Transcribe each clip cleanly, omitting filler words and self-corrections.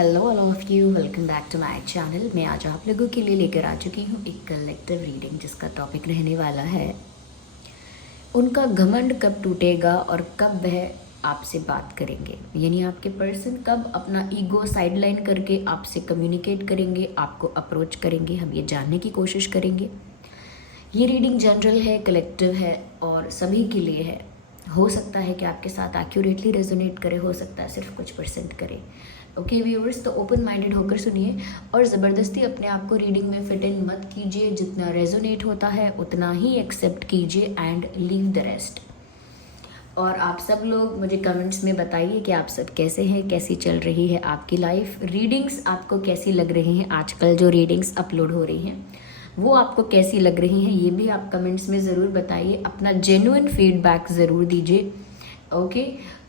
Hello all of you, welcome back to my channel. मैं आज आप लोगों के लिए लेकर आ चुकी हूँ एक कलेक्टिव रीडिंग जिसका टॉपिक रहने वाला है उनका घमंड कब टूटेगा और कब वह आपसे बात करेंगे। यानी आपके पर्सन कब अपना ईगो साइडलाइन करके आपसे कम्युनिकेट करेंगे, आपको अप्रोच करेंगे, हम ये जानने की कोशिश करेंगे। ये रीडिंग जनरल है, कलेक्टिव है और सभी के लिए है। हो सकता है कि आपके साथ एक्यूरेटली रेजोनेट करे, हो सकता है सिर्फ कुछ परसेंट करे। ओके व्यूअर्स, तो ओपन माइंडेड होकर सुनिए और ज़बरदस्ती अपने आप को रीडिंग में फिट इन मत कीजिए। जितना रेजोनेट होता है उतना ही एक्सेप्ट कीजिए एंड लीव द रेस्ट। और आप सब लोग मुझे कमेंट्स में बताइए कि आप सब कैसे हैं, कैसी चल रही है आपकी लाइफ। रीडिंग्स आपको कैसी लग रही हैं, आजकल जो रीडिंग्स अपलोड हो रही हैं वो आपको कैसी लग रही हैं, ये भी आप कमेंट्स में ज़रूर बताइए। अपना जेन्युइन फीडबैक ज़रूर दीजिए। ओके,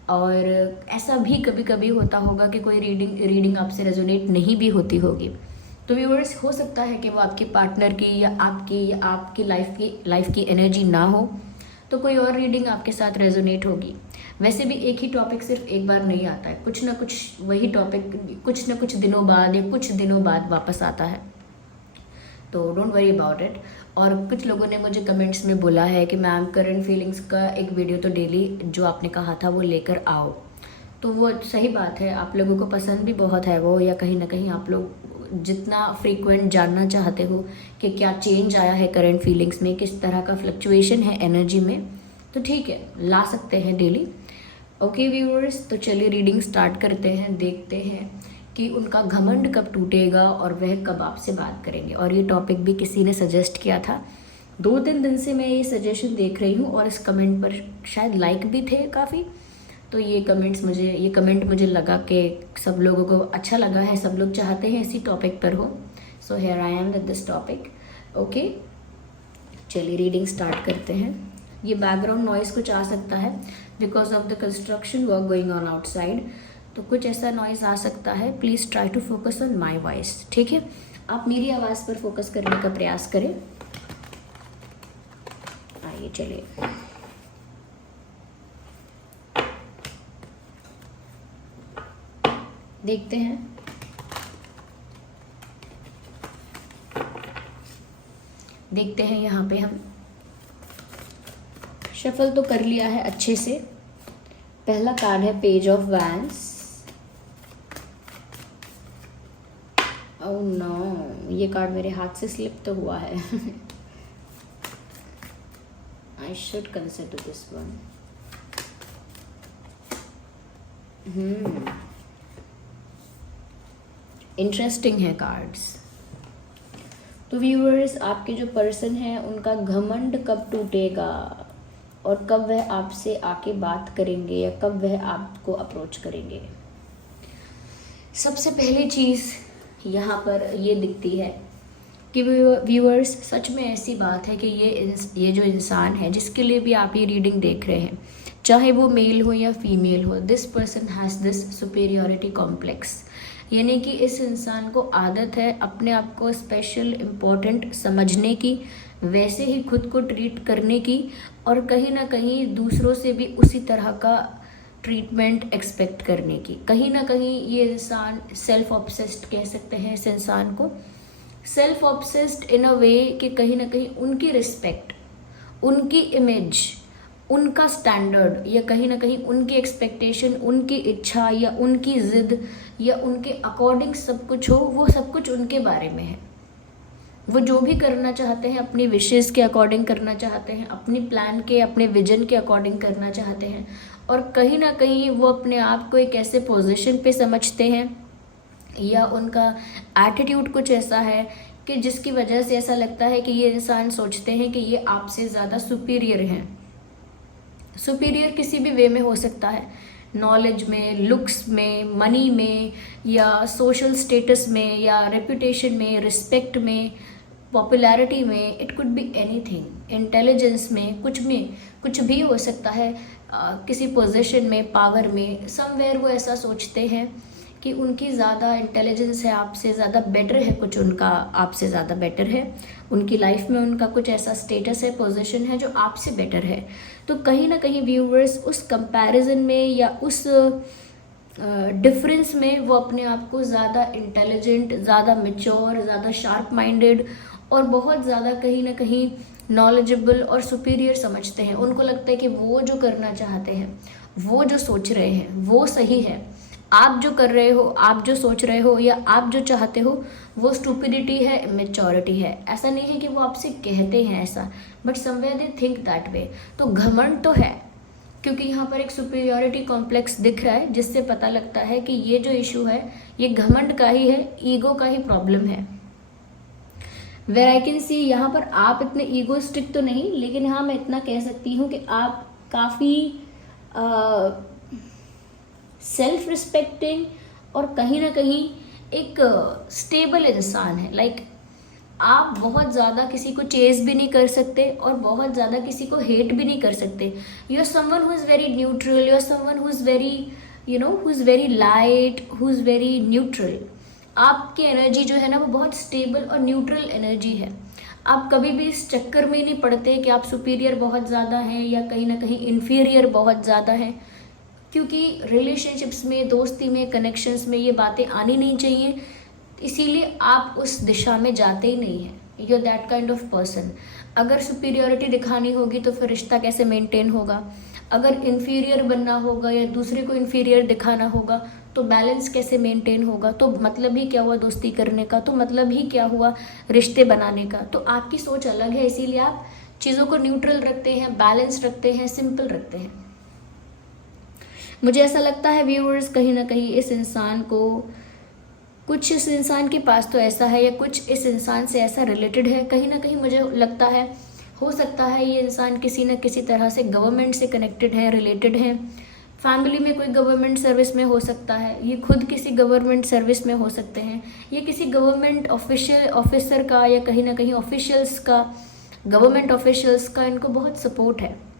और ऐसा भी कभी कभी होता होगा कि कोई रीडिंग आपसे रेजोनेट नहीं भी होती होगी, तो व्यूअर्स हो सकता है कि वो आपके पार्टनर की या आपकी लाइफ की एनर्जी ना हो, तो कोई और रीडिंग आपके साथ रेजोनेट होगी। वैसे भी एक ही टॉपिक सिर्फ एक बार नहीं आता है, कुछ ना कुछ वही टॉपिक कुछ ना कुछ दिनों बाद या कुछ दिनों बाद वापस आता है, तो डोंट वरी अबाउट इट। और कुछ लोगों ने मुझे कमेंट्स में बोला है कि मैम करंट फीलिंग्स का एक वीडियो तो डेली जो आपने कहा था वो लेकर आओ, तो वो सही बात है, आप लोगों को पसंद भी बहुत है वो, या कहीं ना कहीं आप लोग जितना फ्रीक्वेंट जानना चाहते हो कि क्या चेंज आया है करंट फीलिंग्स में, किस तरह का फ्लक्चुएशन है एनर्जी में, तो ठीक है, ला सकते हैं डेली। ओके व्यूअर्स, तो चलिए रीडिंग स्टार्ट करते हैं। देखते हैं कि उनका घमंड कब टूटेगा और वह कब आपसे बात करेंगे। और ये टॉपिक भी किसी ने सजेस्ट किया था, 2-3 दिन से मैं ये सजेशन देख रही हूँ और इस कमेंट पर शायद लाइक भी थे काफ़ी, तो ये कमेंट मुझे लगा कि सब लोगों को अच्छा लगा है, सब लोग चाहते हैं इसी टॉपिक पर हो। So here I am with this topic. Okay, चलिए रीडिंग स्टार्ट करते हैं। ये बैकग्राउंड नॉइज़ कुछ आ सकता है because of the construction work going on outside, तो कुछ ऐसा नॉइज़ आ सकता है। Please try to focus on my voice, ठीक है? आप मेरी आवाज़ पर फोकस करने का प्रयास करें। आइए चलिए, देखते हैं। देखते हैं यहाँ पे हम शफल तो कर लिया है अच्छे से। पहला कार्ड है page of wands. Oh no, ये कार्ड मेरे हाथ से स्लिप तो हुआ है। I should consider this one. Interesting है कार्ड्स। तो व्यूअर्स, आपके जो पर्सन है उनका घमंड कब टूटेगा और कब वह आपसे आके बात करेंगे या कब वह आपको अप्रोच करेंगे। सबसे पहली चीज़ यहाँ पर ये दिखती है कि व्यूअर्स, सच में ऐसी बात है कि ये जो इंसान है जिसके लिए भी आप ये रीडिंग देख रहे हैं, चाहे वो मेल हो या फीमेल हो, this person has this superiority complex. यानी कि इस इंसान को आदत है अपने आप को स्पेशल इम्पोर्टेंट समझने की, वैसे ही खुद को ट्रीट करने की, और कहीं ना कहीं दूसरों से भी उसी तरह का ट्रीटमेंट एक्सपेक्ट करने की। कहीं ना कहीं ये इंसान सेल्फ ऑब्सेस्ड कह सकते हैं इस इंसान को, सेल्फ ऑब्सेस्ड इन अ वे कि कहीं ना कहीं उनकी रिस्पेक्ट, उनकी इमेज, उनका स्टैंडर्ड, या कहीं ना कहीं उनकी एक्सपेक्टेशन, उनकी इच्छा या उनकी ज़िद या उनके अकॉर्डिंग सब कुछ हो, वो सब कुछ उनके बारे में है। वो जो भी करना चाहते हैं अपनी विशेस के अकॉर्डिंग करना चाहते हैं, अपनी प्लान के, अपने विजन के अकॉर्डिंग करना चाहते हैं, और कहीं ना कहीं वो अपने आप को एक ऐसे पोजीशन पे समझते हैं या उनका एटीट्यूड कुछ ऐसा है कि जिसकी वजह से ऐसा लगता है कि ये इंसान सोचते हैं कि ये आपसे ज़्यादा सुपीरियर हैं। सुपीरियर किसी भी वे में हो सकता है, नॉलेज में, लुक्स में, मनी में, या सोशल स्टेटस में, या रेपुटेशन में, रिस्पेक्ट में, पॉपुलैरिटी में, it could be anything, intelligence में, कुछ भी हो सकता है। किसी पोजीशन में, पावर में, समवेयर वो ऐसा सोचते हैं कि उनकी ज़्यादा इंटेलिजेंस है, आपसे ज़्यादा बेटर है, कुछ उनका आपसे ज़्यादा बेटर है, उनकी लाइफ में उनका कुछ ऐसा स्टेटस है, पोजीशन है जो आपसे बेटर है। तो कहीं ना कहीं व्यूअर्स उस कंपैरिजन में या उस डिफरेंस में वो अपने आप को ज़्यादा इंटेलिजेंट, ज़्यादा मेच्योर, ज़्यादा शार्प माइंडेड और बहुत ज़्यादा कहीं ना कहीं नॉलेजेबल और सुपीरियर समझते हैं। उनको लगता है कि वो जो करना चाहते हैं, वो जो सोच रहे हैं वो सही है। आप जो कर रहे हो, आप जो सोच रहे हो या आप जो चाहते हो वो स्टूपिडिटी है, इमेच्योरिटी है। ऐसा नहीं है कि वो आपसे कहते हैं ऐसा, but somewhere they think that way. तो घमंड तो है, क्योंकि यहाँ पर एक सुपीरियरिटी कॉम्प्लेक्स दिख रहा है, जिससे पता लगता है कि ये जो इशू है ये घमंड का ही है, ईगो का ही प्रॉब्लम है। वेयर आई कैन सी, यहाँ पर आप इतने ईगोइस्टिक तो नहीं, लेकिन हाँ मैं इतना कह सकती हूँ कि आप काफ़ी सेल्फ रिस्पेक्टिंग और कहीं ना कहीं एक स्टेबल इंसान है। लाइक आप बहुत ज़्यादा किसी को चेज भी नहीं कर सकते और बहुत ज़्यादा किसी को हेट भी नहीं कर सकते। You are someone who is very neutral, you are someone who is very who is very light, who is very neutral. आपकी एनर्जी जो है ना वो बहुत स्टेबल और न्यूट्रल एनर्जी है। आप कभी भी इस चक्कर में नहीं पड़ते कि आप सुपीरियर बहुत ज़्यादा हैं या कहीं ना कहीं इन्फीरियर बहुत ज़्यादा हैं, क्योंकि रिलेशनशिप्स में, दोस्ती में, कनेक्शंस में ये बातें आनी नहीं चाहिए। इसीलिए आप उस दिशा में जाते ही नहीं हैं। You are that kind of person. अगर सुपीरियरिटी दिखानी होगी तो फिर रिश्ता कैसे मेंटेन होगा? अगर इन्फीरियर बनना होगा या दूसरे को इन्फीरियर दिखाना होगा तो बैलेंस कैसे मेंटेन होगा? तो मतलब ही क्या हुआ दोस्ती करने का? तो मतलब ही क्या हुआ रिश्ते बनाने का? तो आपकी सोच अलग है, इसीलिए आप चीज़ों को न्यूट्रल रखते हैं, बैलेंस रखते हैं, सिंपल रखते हैं। मुझे ऐसा लगता है व्यूअर्स, कहीं ना कहीं इस इंसान को, कुछ इस इंसान के पास तो ऐसा है या कुछ इस इंसान से ऐसा रिलेटेड है। कहीं ना कहीं मुझे लगता है, हो सकता है ये इंसान किसी न किसी तरह से गवर्नमेंट से कनेक्टेड है, रिलेटेड है। फैमिली में कोई गवर्नमेंट सर्विस में हो सकता है, ये खुद किसी गवर्नमेंट सर्विस में हो सकते हैं, ये किसी गवर्नमेंट ऑफिसर का या कहीं ना कहीं ऑफिशियल्स का, गवर्नमेंट ऑफिशियल्स का इनको बहुत सपोर्ट है।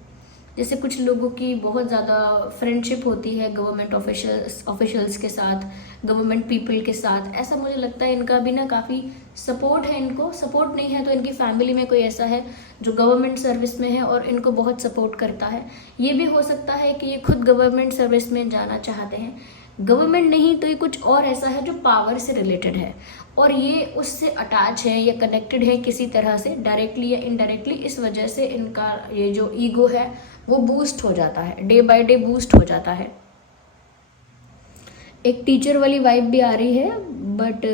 जैसे कुछ लोगों की बहुत ज़्यादा फ्रेंडशिप होती है गवर्नमेंट ऑफिशियल्स के साथ, गवर्नमेंट पीपल के साथ। ऐसा मुझे लगता है इनका भी ना काफ़ी सपोर्ट है। इनको सपोर्ट नहीं है तो इनकी फैमिली में कोई ऐसा है जो गवर्नमेंट सर्विस में है और इनको बहुत सपोर्ट करता है। ये भी हो सकता है कि ये खुद गवर्नमेंट सर्विस में जाना चाहते हैं। गवर्नमेंट नहीं तो ये कुछ और ऐसा है जो पावर से रिलेटेड है और ये उससे अटैच है या कनेक्टेड है किसी तरह से, डायरेक्टली या इनडायरेक्टली। इस वजह से इनका ये जो ईगो है वो बूस्ट हो जाता है, डे बाय डे बूस्ट हो जाता है। एक टीचर वाली वाइब भी आ रही है, बट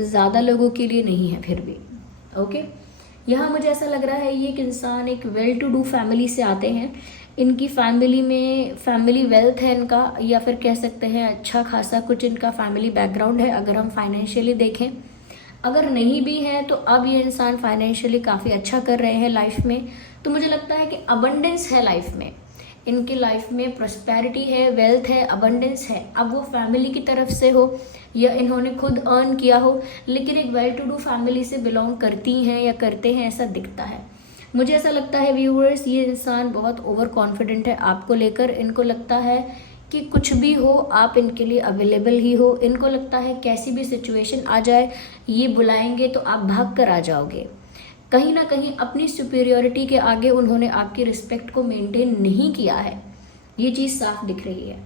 ज़्यादा लोगों के लिए नहीं है फिर भी। ओके, यहाँ मुझे ऐसा लग रहा है ये एक इंसान एक वेल टू डू फैमिली से आते हैं। इनकी फैमिली में फैमिली वेल्थ है इनका, या फिर कह सकते हैं अच्छा खासा कुछ इनका फैमिली बैकग्राउंड है अगर हम फाइनेंशियली देखें। अगर नहीं भी है तो अब ये इंसान फाइनेंशियली काफ़ी अच्छा कर रहे हैं लाइफ में। तो मुझे लगता है कि अबंडेंस है लाइफ में, इनकी लाइफ में प्रॉस्पेरिटी है, वेल्थ है, अबंडेंस है। अब वो फैमिली की तरफ से हो या इन्होंने खुद अर्न किया हो, लेकिन एक वेल टू डू फैमिली से बिलोंग करती हैं या करते हैं ऐसा दिखता है। मुझे ऐसा लगता है व्यूअर्स, ये इंसान बहुत ओवर कॉन्फिडेंट है आपको लेकर। इनको लगता है कि कुछ भी हो आप इनके लिए अवेलेबल ही हो। इनको लगता है कैसी भी सिचुएशन आ जाए ये बुलाएंगे तो आप भाग कर आ जाओगे। कहीं ना कहीं अपनी सुपीरियरिटी के आगे उन्होंने आपकी रिस्पेक्ट को मेंटेन नहीं किया है, ये चीज़ साफ दिख रही है।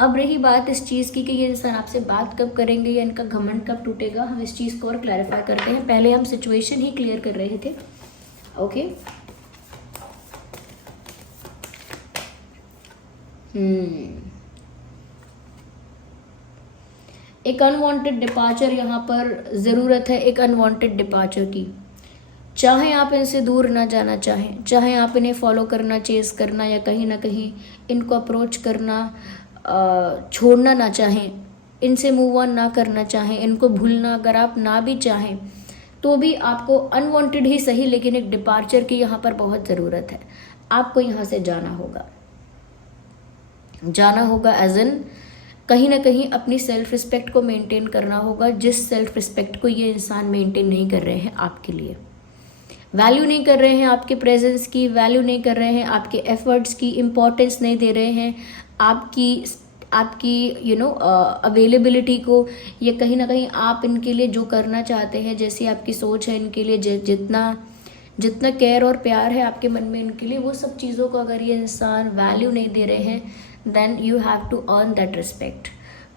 अब रही बात इस चीज़ की कि ये इंसान आपसे बात कब करेंगे या इनका घमंड कब टूटेगा, हम इस चीज़ को और क्लैरिफाई करते हैं। पहले हम सिचुएशन ही क्लियर कर रहे थे। ओके, एक अनवांटेड डिपार्चर यहाँ पर ज़रूरत है, एक अनवांटेड डिपार्चर की। चाहे आप इनसे दूर ना जाना चाहें, चाहे आप इन्हें फॉलो करना, चेस करना या कहीं ना कहीं इनको अप्रोच करना छोड़ना ना चाहें, इनसे मूव ऑन ना करना चाहें, इनको भूलना अगर आप ना भी चाहें, तो भी आपको अनवांटेड ही सही लेकिन एक डिपार्चर की यहाँ पर बहुत ज़रूरत है। आपको यहाँ से जाना होगा एज इन कहीं ना कहीं अपनी सेल्फ रिस्पेक्ट को मेंटेन करना होगा, जिस सेल्फ रिस्पेक्ट को ये इंसान मेंटेन नहीं कर रहे हैं आपके लिए। वैल्यू नहीं कर रहे हैं आपके प्रेजेंस की, वैल्यू नहीं कर रहे हैं आपके एफर्ट्स की, इम्पोर्टेंस नहीं दे रहे हैं आपकी अवेलेबिलिटी को, या कहीं ना कहीं आप इनके लिए जो करना चाहते हैं, जैसी आपकी सोच है इनके लिए, जितना केयर और प्यार है आपके मन में इनके लिए, वो सब चीज़ों को अगर ये इंसान वैल्यू नहीं दे रहे हैं, then you have to earn that respect.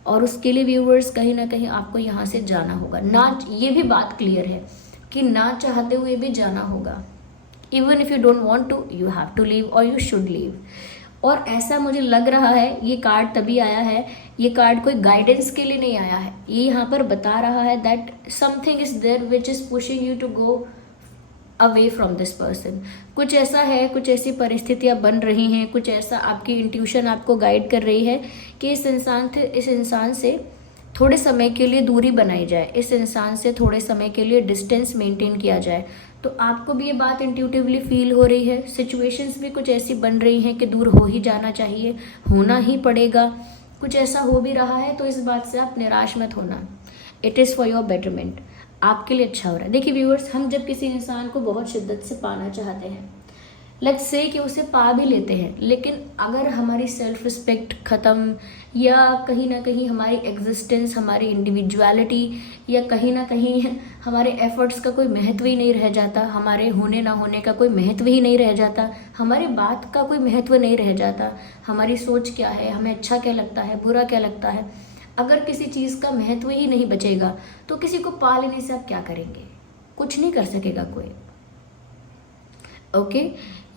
और उसके लिए व्यूवर्स कहीं ना कहीं आपको यहाँ से जाना होगा। ना, ये भी बात क्लियर है कि ना चाहते हुए भी जाना होगा। Even if you don't want to, you have to leave और यू शुड लीव। और ऐसा मुझे लग रहा है ये कार्ड तभी आया है, ये कार्ड कोई गाइडेंस के लिए नहीं आया है, ये यहाँ पर बता रहा है that something is there which is pushing you to go away from this person. कुछ ऐसा है, कुछ ऐसी परिस्थितियां बन रही हैं, कुछ ऐसा आपकी इंट्यूशन आपको गाइड कर रही है कि इस इंसान से थोड़े समय के लिए दूरी बनाई जाए, इस इंसान से थोड़े समय के लिए डिस्टेंस मेंटेन किया जाए। तो आपको भी ये बात इंट्यूटिवली फील हो रही है, सिचुएशंस भी कुछ ऐसी बन रही हैं कि दूर हो ही जाना चाहिए, होना ही पड़ेगा, कुछ ऐसा हो भी रहा है। तो इस बात से आप निराश मत होना, it is for your betterment, आपके लिए अच्छा हो रहा है। देखिए व्यूअर्स, हम जब किसी इंसान को बहुत शिद्दत से पाना चाहते हैं, लेट्स से कि उसे पा भी लेते हैं, लेकिन अगर हमारी सेल्फ रिस्पेक्ट ख़त्म या कहीं ना कहीं हमारी एग्जिस्टेंस, हमारी इंडिविजुअलिटी या कहीं ना कहीं हमारे एफर्ट्स का कोई महत्व ही नहीं रह जाता, हमारे होने ना होने का कोई महत्व ही नहीं रह जाता, हमारी बात का कोई महत्व नहीं रह जाता, हमारी सोच क्या है, हमें अच्छा क्या लगता है, बुरा क्या लगता है, अगर किसी चीज़ का महत्व ही नहीं बचेगा तो किसी को पा लेने से आप क्या करेंगे? कुछ नहीं कर सकेगा कोई। ओके,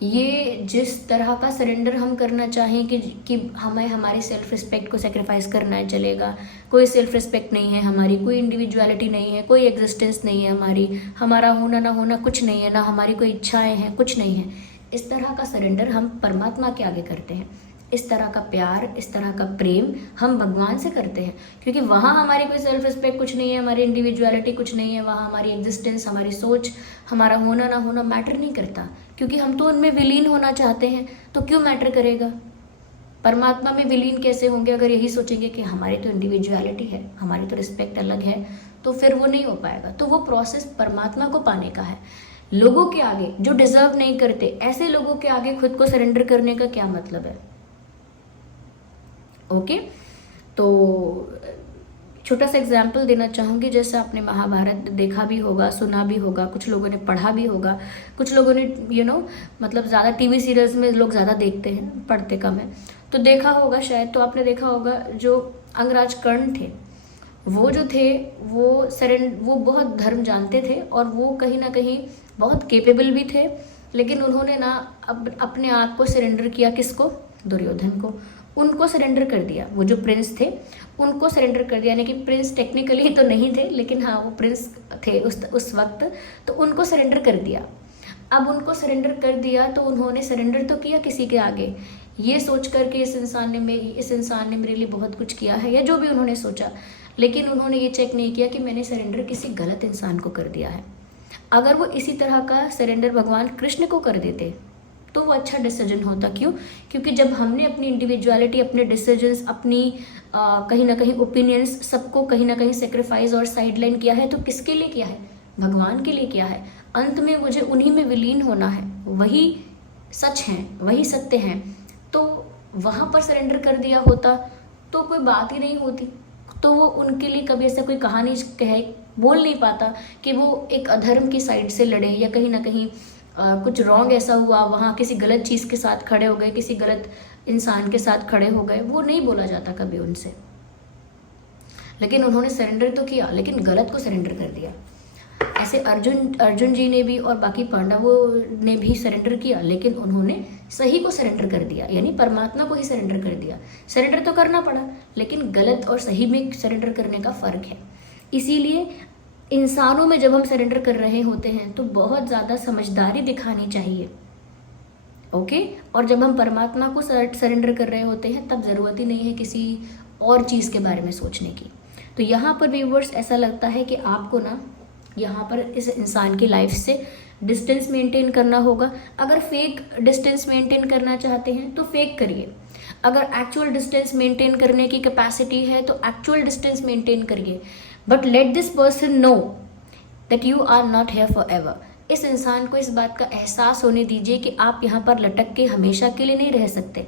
ये जिस तरह का सरेंडर हम करना चाहें कि हमें हमारी सेल्फ रिस्पेक्ट को सेक्रीफाइस करना है, चलेगा, कोई सेल्फ रिस्पेक्ट नहीं है हमारी, कोई इंडिविजुअलिटी नहीं है, कोई एग्जिस्टेंस नहीं है हमारी, हमारा होना ना होना कुछ नहीं है, ना हमारी कोई इच्छाएं हैं, कुछ नहीं है, इस तरह का सरेंडर हम परमात्मा के आगे करते हैं। इस तरह का प्यार, इस तरह का प्रेम हम भगवान से करते हैं, क्योंकि वहाँ हमारी कोई सेल्फ रिस्पेक्ट कुछ नहीं है, हमारी इंडिविजुअलिटी कुछ नहीं है, वहाँ हमारी एग्जिस्टेंस, हमारी सोच, हमारा होना ना होना मैटर नहीं करता, क्योंकि हम तो उनमें विलीन होना चाहते हैं। तो क्यों मैटर करेगा? परमात्मा में विलीन कैसे होंगे अगर यही सोचेंगे कि हमारी तो इंडिविजुअलिटी है, हमारी तो रिस्पेक्ट अलग है, तो फिर वो नहीं हो पाएगा। तो वो प्रोसेस परमात्मा को पाने का है। लोगों के आगे जो डिजर्व नहीं करते, ऐसे लोगों के आगे खुद को सरेंडर करने का क्या मतलब है? ओके, तो छोटा सा एग्जाम्पल देना चाहूँगी। जैसे आपने महाभारत देखा भी होगा, सुना भी होगा, कुछ लोगों ने पढ़ा भी होगा, कुछ लोगों ने मतलब ज़्यादा टीवी सीरियल्स में लोग ज़्यादा देखते हैं, पढ़ते कम है, तो देखा होगा शायद। तो आपने देखा होगा जो अंगराज कर्ण थे, वो जो थे वो बहुत धर्म जानते थे और वो कहीं ना कहीं बहुत केपेबल भी थे, लेकिन उन्होंने ना अपने आप को सरेंडर किया। किसको? दुर्योधन को। उनको सरेंडर कर दिया। वो जो प्रिंस थे उनको सरेंडर कर दिया, यानी कि प्रिंस टेक्निकली तो नहीं थे, लेकिन हाँ वो प्रिंस थे उस वक्त, तो उनको सरेंडर कर दिया। अब उनको सरेंडर कर दिया तो उन्होंने सरेंडर तो किया किसी के आगे, ये सोच कर के इस इंसान ने मेरे लिए बहुत कुछ किया है, या जो भी उन्होंने सोचा, लेकिन उन्होंने ये चेक नहीं किया कि मैंने सरेंडर किसी गलत इंसान को कर दिया है। अगर वो इसी तरह का सरेंडर भगवान कृष्ण को कर देते तो वो अच्छा डिसीजन होता। क्यों? क्योंकि जब हमने अपनी इंडिविजुअलिटी, अपने डिसीजंस, अपनी कहीं ना कहीं ओपिनियंस, सबको कहीं ना कहीं सेक्रीफाइस और साइडलाइन किया है, तो किसके लिए किया है? भगवान के लिए किया है। अंत में मुझे उन्हीं में विलीन होना है, वही सच हैं, वही सत्य हैं। तो वहाँ पर सरेंडर कर दिया होता तो कोई बात ही नहीं होती। तो वो उनके लिए कभी ऐसा कोई कहानी बोल नहीं पाता कि वो एक अधर्म की साइड से लड़े, या कहीं ना कहीं कुछ रॉन्ग ऐसा हुआ, वहाँ किसी गलत चीज़ के साथ खड़े हो गए, किसी गलत इंसान के साथ खड़े हो गए, वो नहीं बोला जाता कभी उनसे। लेकिन उन्होंने सरेंडर तो किया, लेकिन गलत को सरेंडर कर दिया। ऐसे अर्जुन जी ने भी और बाकी पांडवों ने भी सरेंडर किया, लेकिन उन्होंने सही को सरेंडर कर दिया, यानी परमात्मा को ही सरेंडर कर दिया। सरेंडर तो करना पड़ा, लेकिन गलत और सही में सरेंडर करने का फ़र्क है। इसीलिए इंसानों में जब हम सरेंडर कर रहे होते हैं तो बहुत ज़्यादा समझदारी दिखानी चाहिए। ओके, और जब हम परमात्मा को सरेंडर कर रहे होते हैं तब ज़रूरत ही नहीं है किसी और चीज़ के बारे में सोचने की। तो यहाँ पर व्यूअर्स ऐसा लगता है कि आपको ना यहाँ पर इस इंसान की लाइफ से डिस्टेंस मेंटेन करना होगा। अगर फेक डिस्टेंस मेंटेन करना चाहते हैं तो फेक करिए, अगर एक्चुअल डिस्टेंस मेंटेन करने की कैपेसिटी है तो एक्चुअल डिस्टेंस मेंटेन करिए, but let this person know that you are not here forever. इस इंसान को इस बात का एहसास होने दीजिए कि आप यहाँ पर लटक के हमेशा के लिए नहीं रह सकते।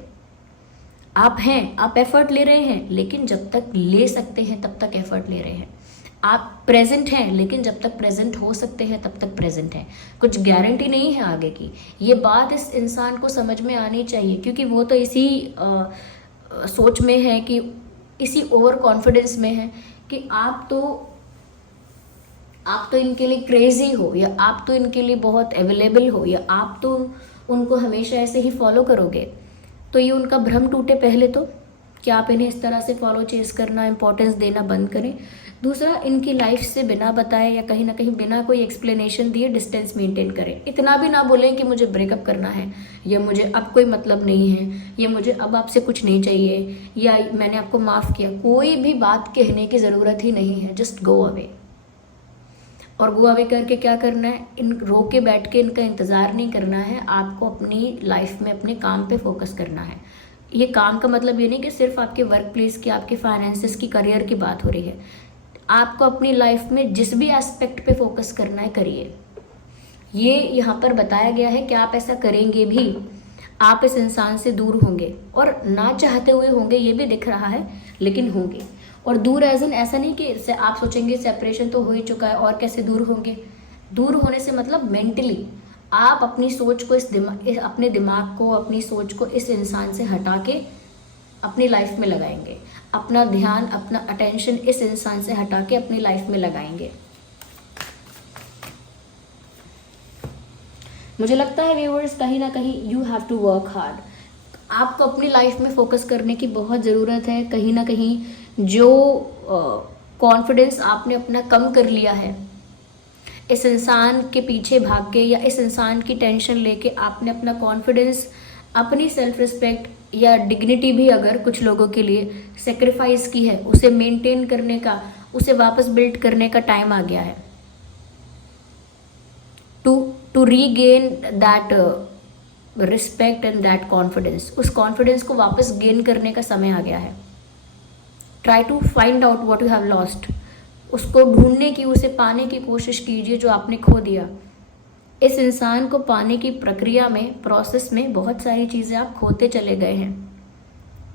आप हैं, आप एफर्ट ले रहे हैं, लेकिन जब तक ले सकते हैं तब तक एफर्ट ले रहे हैं। आप प्रेजेंट हैं, लेकिन जब तक प्रेजेंट हो सकते हैं तब तक प्रेजेंट हैं। कुछ गारंटी नहीं है आगे की। ये बात इस इंसान को समझ में आनी चाहिए, क्योंकि वो तो इसी सोच में है कि इसी ओवर कॉन्फिडेंस में हैं कि आप तो इनके लिए क्रेजी हो, या आप तो इनके लिए बहुत अवेलेबल हो, या आप तो उनको हमेशा ऐसे ही फॉलो करोगे। तो ये उनका भ्रम टूटे पहले तो, कि आप इन्हें इस तरह से फॉलो चेस करना, इंपॉर्टेंस देना बंद करें। दूसरा, इनकी लाइफ से बिना बताए या कहीं ना कहीं बिना कोई एक्सप्लेनेशन दिए डिस्टेंस मेंटेन करें। इतना भी ना बोलें कि मुझे ब्रेकअप करना है, या मुझे अब कोई मतलब नहीं है, या मुझे अब आपसे कुछ नहीं चाहिए, या मैंने आपको माफ़ किया। कोई भी बात कहने की ज़रूरत ही नहीं है, जस्ट गो अवे। और गो अवे करके क्या करना है, इन रो के बैठ के इनका इंतज़ार नहीं करना है। आपको अपनी लाइफ में अपने काम पे फोकस करना है। ये काम का मतलब ये नहीं कि सिर्फ आपके वर्क प्लेस की, आपके फाइनेंसेस की, करियर की बात हो रही है। आपको अपनी लाइफ में जिस भी एस्पेक्ट पे फोकस करना है करिए। ये यहाँ पर बताया गया है कि आप ऐसा करेंगे भी, आप इस इंसान से दूर होंगे, और ना चाहते हुए होंगे, ये भी दिख रहा है, लेकिन होंगे। और दूर एज एन ऐसा नहीं कि आप सोचेंगे सेपरेशन तो हो ही चुका है और कैसे दूर होंगे। दूर होने से मतलब मेंटली आप अपनी सोच को अपने दिमाग को, अपनी सोच को इस इंसान से हटा के अपनी लाइफ में लगाएंगे। अपना ध्यान, अपना अटेंशन इस इंसान से हटा के अपनी लाइफ में लगाएंगे। मुझे लगता है व्यूअर्स, कहीं ना कहीं you have to work hard. आपको अपनी लाइफ में फोकस करने की बहुत ज़रूरत है। कहीं ना कहीं जो कॉन्फिडेंस आपने अपना कम कर लिया है, इस इंसान के पीछे भाग के या इस इंसान की टेंशन लेके आपने अपना कॉन्फिडेंस, अपनी सेल्फ रिस्पेक्ट या डिग्निटी भी अगर कुछ लोगों के लिए सेक्रीफाइस की है, उसे मेंटेन करने का, उसे वापस बिल्ड करने का टाइम आ गया है। To regain that respect and that confidence, उस कॉन्फिडेंस को वापस गेन करने का समय आ गया है। Try to find out what you have lost. उसको ढूंढने की, उसे पाने की कोशिश कीजिए जो आपने खो दिया। इस इंसान को पाने की प्रक्रिया में, प्रोसेस में बहुत सारी चीज़ें आप खोते चले गए हैं,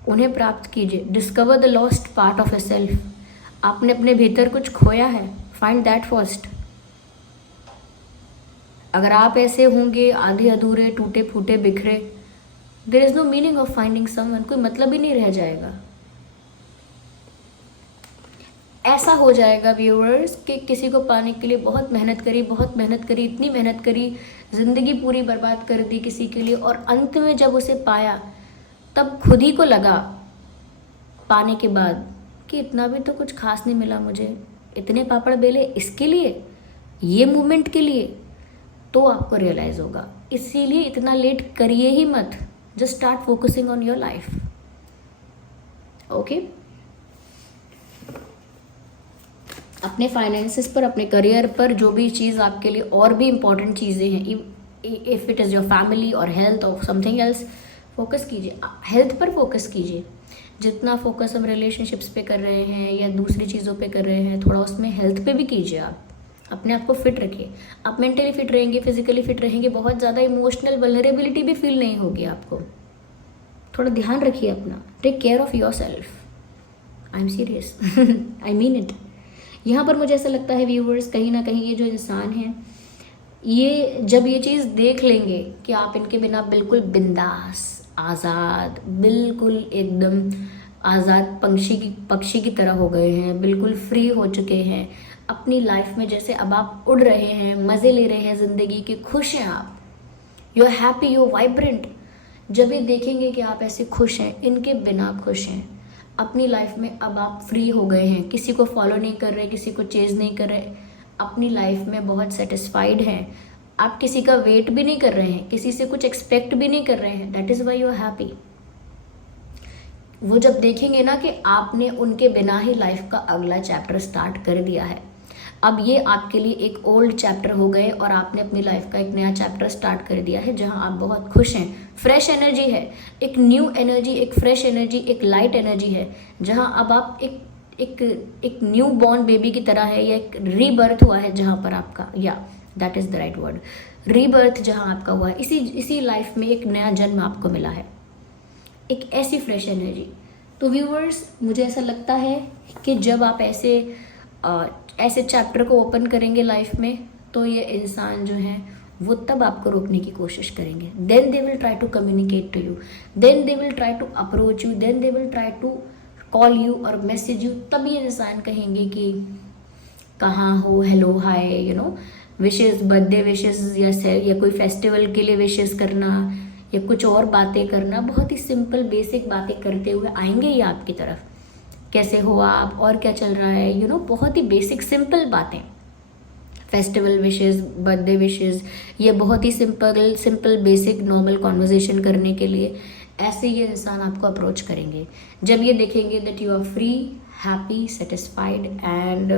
उन्हें प्राप्त कीजिए। Discover the lost part of yourself. आपने अपने भीतर कुछ खोया है, फाइंड दैट फर्स्ट। अगर आप ऐसे होंगे आधे अधूरे, टूटे फूटे, बिखरे, there is no meaning of finding someone. कोई मतलब ही नहीं रह जाएगा। ऐसा हो जाएगा व्यूअर्स कि किसी को पाने के लिए बहुत मेहनत करी, इतनी मेहनत करी, ज़िंदगी पूरी बर्बाद कर दी किसी के लिए, और अंत में जब उसे पाया तब खुद ही को लगा पाने के बाद कि इतना भी तो कुछ खास नहीं मिला मुझे, इतने पापड़ बेले इसके लिए, ये मूवमेंट के लिए। तो आपको रियलाइज़ होगा। इसीलिए इतना लेट करिए ही मत। Just start focusing on your life. Okay, अपने फाइनेंसेस पर, अपने करियर पर, जो भी चीज़ आपके लिए और भी इम्पॉर्टेंट चीज़ें हैं, if it is your family और हेल्थ और समथिंग एल्स, फोकस कीजिए। हेल्थ पर फोकस कीजिए। जितना फोकस हम रिलेशनशिप्स पे कर रहे हैं या दूसरी चीज़ों पे कर रहे हैं, थोड़ा उसमें हेल्थ पे भी कीजिए। आप अपने आप को फिट रखिए। आप मेंटली फिट रहेंगे, फिजिकली फिट रहेंगे, बहुत ज़्यादा इमोशनल वल्नरेबिलिटी भी फील नहीं होगी आपको। थोड़ा ध्यान रखिए अपना। Take care of yourself. I am serious, I mean it. यहाँ पर मुझे ऐसा लगता है व्यूवर्स, कहीं ना कहीं ये जो इंसान है, ये जब ये चीज़ देख लेंगे कि आप इनके बिना बिल्कुल बिंदास, आज़ाद, बिल्कुल एकदम आज़ाद पक्षी की तरह हो गए हैं, बिल्कुल फ्री हो चुके हैं अपनी लाइफ में, जैसे अब आप उड़ रहे हैं, मज़े ले रहे हैं ज़िंदगी के, खुश हैं आप, you are happy, you are vibrant. जब ये देखेंगे कि आप ऐसे खुश हैं, इनके बिना खुश हैं अपनी लाइफ में, अब आप फ्री हो गए हैं, किसी को फॉलो नहीं कर रहे, किसी को चेज नहीं कर रहे, अपनी लाइफ में बहुत सेटिस्फाइड हैं, आप किसी का वेट भी नहीं कर रहे हैं, किसी से कुछ एक्सपेक्ट भी नहीं कर रहे हैं, that is why you are happy. वो जब देखेंगे ना कि आपने उनके बिना ही लाइफ का अगला चैप्टर स्टार्ट कर दिया है, अब ये आपके लिए एक ओल्ड चैप्टर हो गए और आपने अपनी लाइफ का एक नया चैप्टर स्टार्ट कर दिया है, जहां आप बहुत खुश हैं, फ्रेश एनर्जी है, एक न्यू एनर्जी, एक फ्रेश एनर्जी, एक लाइट एनर्जी है, जहां अब आप एक न्यू बॉर्न बेबी की तरह है, या एक रीबर्थ हुआ है जहां पर आपका, या that is the right word, rebirth जहां आपका हुआ है, इसी लाइफ में एक नया जन्म आपको मिला है, एक ऐसी फ्रेश एनर्जी। तो व्यूवर्स, मुझे ऐसा लगता है कि जब आप ऐसे चैप्टर को ओपन करेंगे लाइफ में, तो ये इंसान जो है वो तब आपको रोकने की कोशिश करेंगे। Then they will try to communicate to you, then they will try to approach you, then they will try to call you और मैसेज यू, तब ये इंसान कहेंगे कि कहाँ हो, hello hi, you know, wishes, birthday wishes या कोई फेस्टिवल के लिए विशेस करना या कुछ और बातें करना, बहुत ही सिंपल बेसिक बातें करते हुए आएंगे ये आपकी तरफ। कैसे हो आप, और क्या चल रहा है, यू नो, बहुत ही बेसिक सिंपल बातें, फेस्टिवल विशेस, बर्थडे विशेस, ये बहुत ही simple simple basic normal conversation करने के लिए ऐसे ये इंसान आपको अप्रोच करेंगे। जब ये देखेंगे that you are free, happy, satisfied and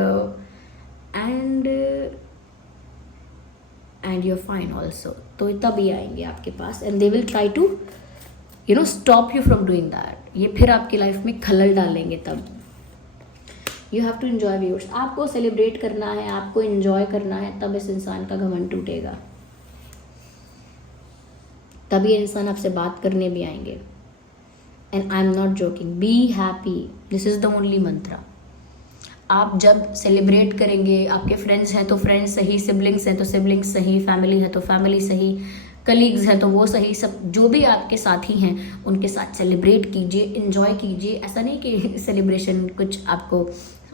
you are fine also, तो तब ये आएंगे आपके पास and they will try to you know stop you from doing that. ये फिर आपकी लाइफ में खलल डालेंगे। तब you have to enjoy viewers, आपको सेलिब्रेट करना है, आपको एंजॉय करना है, तब इस इंसान का घमंड टूटेगा, तब ये इंसान आपसे बात करने भी आएंगे। And I am not joking, be happy, this is the only mantra. आप जब सेलिब्रेट करेंगे, आपके फ्रेंड्स हैं तो फ्रेंड्स सही, सिबलिंग्स हैं तो सिबलिंग्स सही, फैमिली है तो फैमिली सही, कलीग्स हैं तो वो सही, सब जो भी आपके साथी हैं उनके साथ सेलिब्रेट कीजिए, इन्जॉय कीजिए। ऐसा नहीं कि सेलिब्रेशन कुछ आपको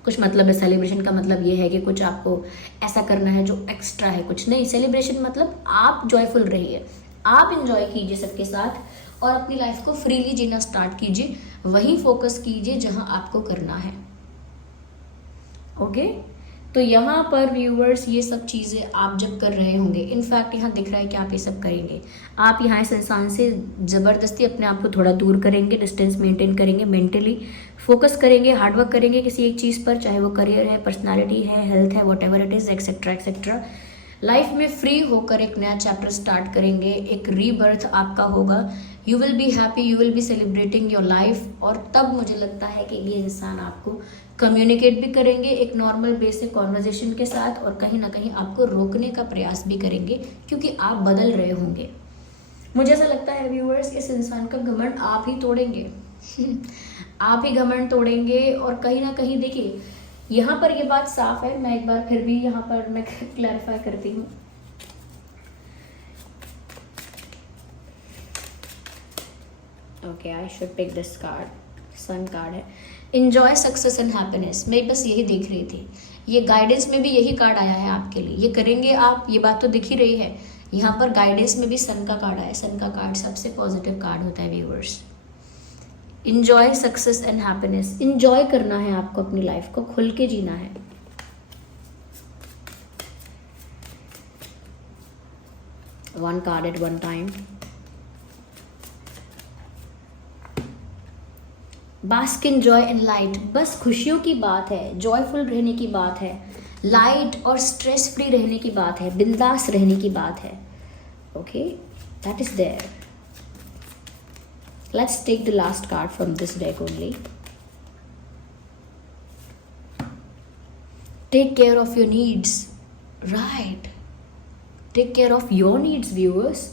कुछ मतलब है, सेलिब्रेशन का मतलब ये है कि कुछ आपको ऐसा करना है जो एक्स्ट्रा है, कुछ नहीं। सेलिब्रेशन मतलब आप जॉयफुल रहिए, आप इन्जॉय कीजिए सबके साथ और अपनी लाइफ को फ्रीली जीना स्टार्ट कीजिए, वहीं फोकस कीजिए जहां आपको करना है। ओके, तो यहाँ पर व्यूअर्स ये सब चीज़ें आप जब कर रहे होंगे, इनफैक्ट यहाँ दिख रहा है कि आप ये सब करेंगे, आप यहाँ इस इंसान से ज़बरदस्ती अपने आप को थोड़ा दूर करेंगे, डिस्टेंस मेंटेन करेंगे, मेंटली फोकस करेंगे, हार्डवर्क करेंगे किसी एक चीज़ पर, चाहे वो करियर है, पर्सनालिटी है, हेल्थ है, what ever it is, etcetera etcetera. Life में फ्री होकर एक नया चैप्टर स्टार्ट करेंगे, एक रीबर्थ आपका होगा, you will be happy, you will be celebrating your life. और तब मुझे लगता है कि ये इंसान आपको कम्युनिकेट भी करेंगे एक नॉर्मल बेसिक कॉन्वर्जेशन के साथ, और कहीं ना कहीं आपको रोकने का प्रयास भी करेंगे क्योंकि आप बदल रहे होंगे। मुझे ऐसा लगता है व्यूअर्स, इस इंसान का घमंड आप ही तोड़ेंगे आप ही घमंड तोड़ेंगे। और कहीं ना कहीं देखिए, यहाँ पर ये बात साफ है, मैं एक बार फिर भी यहाँ पर मैं क्लैरिफाई करती हूँ। Okay, I should pick this card, sun card है, इंजॉय सक्सेस एंड हैप्पीनेस। मैं बस यही देख रही थी, ये गाइडेंस में भी यही कार्ड आया है आपके लिए, ये करेंगे आप, ये बात तो दिख ही रही है। यहाँ पर गाइडेंस में भी सन का कार्ड आया, सन का कार्ड सबसे पॉजिटिव कार्ड होता है viewers. Enjoy success and happiness, enjoy करना है आपको, अपनी लाइफ को खुल के जीना है। One card at one time, bask in joy and light, बस खुशियों की बात है, जॉयफुल रहने की बात है, लाइट और स्ट्रेस फ्री रहने की बात है, बिंदास रहने की बात है। Okay, that is there. Let's take the last card from this deck only. Take care of your needs. Right. Take care of your needs, viewers.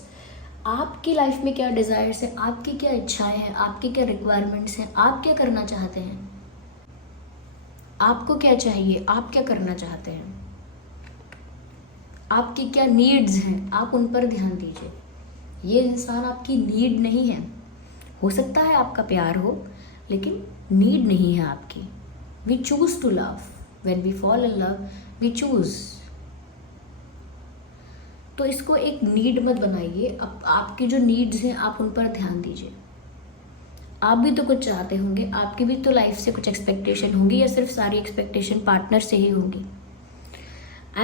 आपकी लाइफ में क्या डिज़ायर्स हैं, आपकी क्या इच्छाएं हैं, आपकी क्या रिक्वायरमेंट्स हैं, आप क्या करना चाहते हैं, आपको क्या चाहिए, आप क्या करना चाहते हैं, आपकी क्या नीड्स हैं, आप उन पर ध्यान दीजिए। ये इंसान आपकी नीड नहीं है, हो सकता है आपका प्यार हो, लेकिन नीड नहीं है आपकी। We choose to love, when we fall in love we choose. तो इसको एक नीड मत बनाइए, आपकी जो नीड्स हैं आप उन पर ध्यान दीजिए। आप भी तो कुछ चाहते होंगे, आपकी भी तो लाइफ से कुछ एक्सपेक्टेशन होंगी, या सिर्फ सारी एक्सपेक्टेशन पार्टनर से ही होंगी। I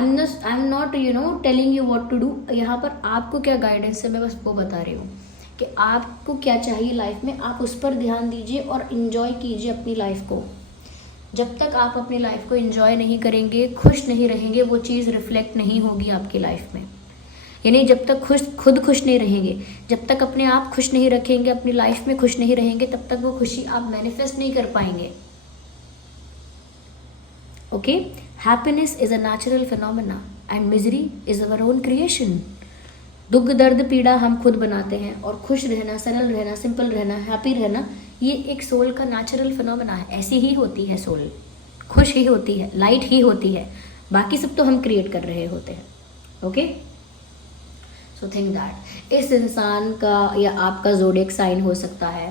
am not telling you what to do. यहाँ पर आपको क्या गाइडेंस है, मैं बस वो बता रही हूँ कि आपको क्या चाहिए लाइफ में, आप उस पर ध्यान दीजिए और इन्जॉय कीजिए अपनी लाइफ को। जब तक आप अपनी लाइफ को इन्जॉय नहीं करेंगे, खुश नहीं रहेंगे, वो चीज़ रिफ्लेक्ट नहीं होगी आपकी लाइफ में। यानी जब तक खुद खुश नहीं रहेंगे, जब तक अपने आप खुश नहीं रखेंगे, अपनी लाइफ में खुश नहीं रहेंगे, तब तक वो खुशी आप मैनिफेस्ट नहीं कर पाएंगे। Okay, happiness is a natural phenomena and misery is our own creation. दुख दर्द पीड़ा हम खुद बनाते हैं, और खुश रहना, सरल रहना, सिंपल रहना, हैप्पी रहना, ये एक सोल का नेचुरल फिनोमेना है। ऐसी ही होती है सोल, खुश ही होती है, लाइट ही होती है, बाकी सब तो हम क्रिएट कर रहे होते हैं। ओके, सो थिंक दैट इस इंसान का या आपका ज़ोडिएक साइन हो सकता है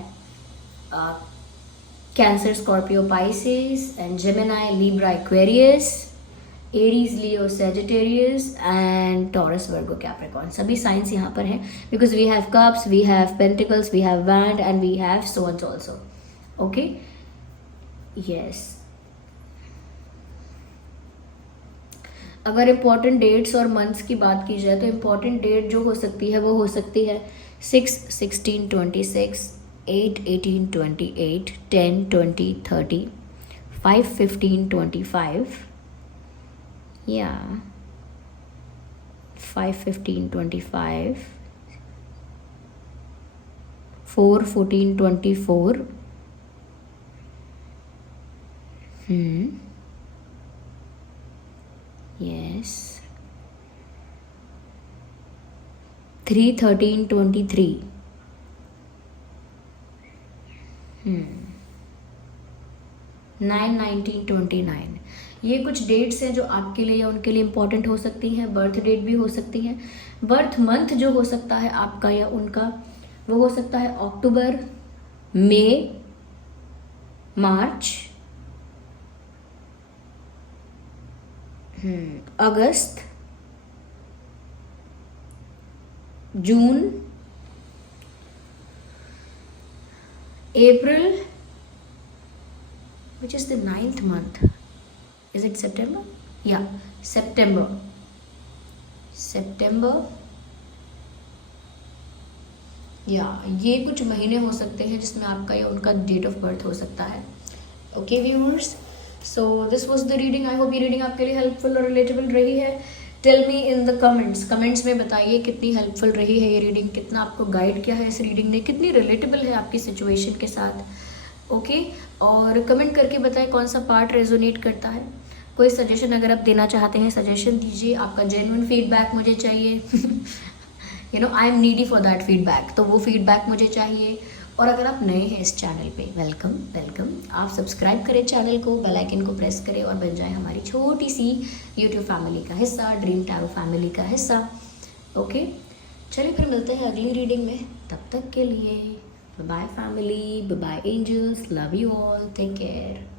Cancer, Scorpio, Pisces and Gemini, Libra, Aquarius, Aries, Leo, Sagittarius and Taurus, Virgo, Capricorn. सभी साइंस यहाँ पर हैं because we have cups, we have pentacles, we have wand and we have swords also. Okay, yes. अगर important dates और months की बात की जाए तो इम्पॉर्टेंट डेट जो हो सकती है वो हो सकती है 6/16/26, 8/18/28, 10/20/30, 5/15/25, yeah, 5/15/25, 4/14/24, yes, 3/13/23, 9/19/29। ये कुछ डेट्स हैं जो आपके लिए या उनके लिए इम्पॉर्टेंट हो सकती हैं। बर्थ डेट भी हो सकती हैं। बर्थ मंथ जो हो सकता है आपका या उनका वो हो सकता है अक्टूबर, मई, मार्च, अगस्त, जून, अप्रैल, which is the 9th month. Is it September? Yeah, September. ये कुछ महीने हो सकते हैं जिसमें आपका या उनका डेट ऑफ बर्थ हो सकता है। Okay viewers, so this was the reading. I hope ये रीडिंग आपके लिए हेल्पफुल और रिलेटेबल रही है। Tell me in the comments में बताइए कितनी हेल्पफुल रही है ये रीडिंग, कितना आपको गाइड किया है इस रीडिंग ने, कितनी रिलेटेबल है आपकी सिचुएशन के साथ। ओके, और कमेंट करके बताएं कौन सा पार्ट रेजोनेट करता है। कोई सजेशन अगर आप देना चाहते हैं सजेशन दीजिए, आपका जेन्युइन फीडबैक मुझे चाहिए। I am needy for that feedback, तो वो फीडबैक मुझे चाहिए। और अगर आप नए हैं इस चैनल पे, वेलकम। आप सब्सक्राइब करें चैनल को, बेल आइकन को प्रेस करें और बन जाए हमारी छोटी सी यूट्यूब फैमिली का हिस्सा, ड्रीम टैरो फैमिली का हिस्सा। ओके, चलिए फिर मिलते हैं अगली रीडिंग में। तब तक के लिए bye family, bye angels, love you all, take care.